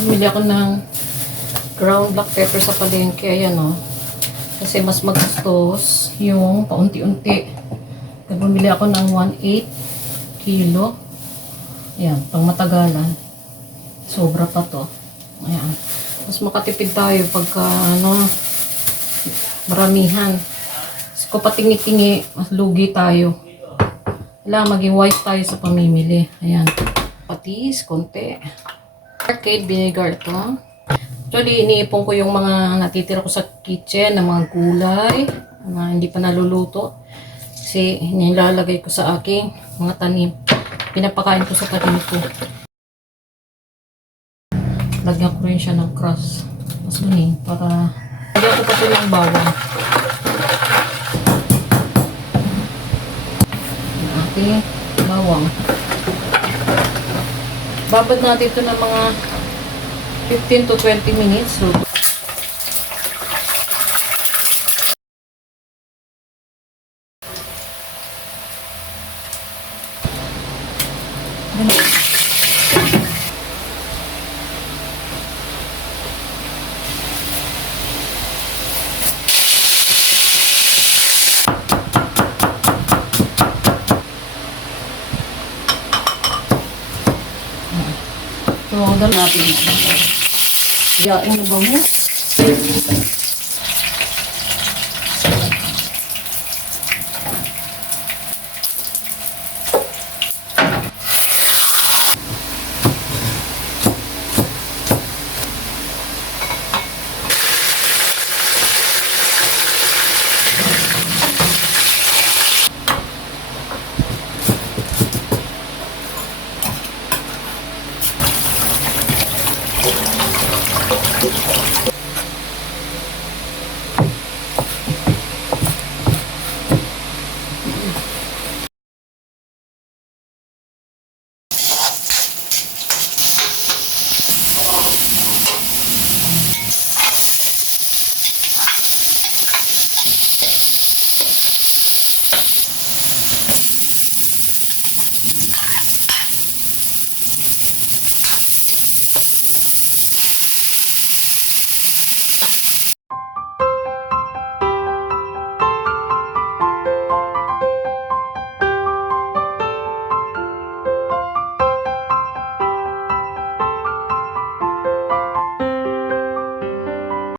Bumili ako ng ground black pepper sa palengke. Ayan o. Kasi mas magustos yung paunti-unti. Bumili ako ng 1/8 kilo. Ayan, pang matagalan. Sobra pa to. Ayan. Mas makatipid tayo pagka maramihan. Kasi kung patingi-tingi, mas lugi tayo. Kailangan maging wise tayo sa pamimili. Ayan. Patis, konti. Arcade vinegar ito. Actually, iniipon ko yung mga natitira ko sa kitchen, ng mga gulay, na hindi pa naluluto. Kasi nilalagay ko sa aking mga tanim. Pinapakain ko sa tanim ko. Lagyan ko rin siya ng crust. Mas lunin para lagyan ko pati ng bawang. Ang ating bawang. Babad natin ito ng mga 15 to 20 minutes. So, dal natin. Yain na bangus.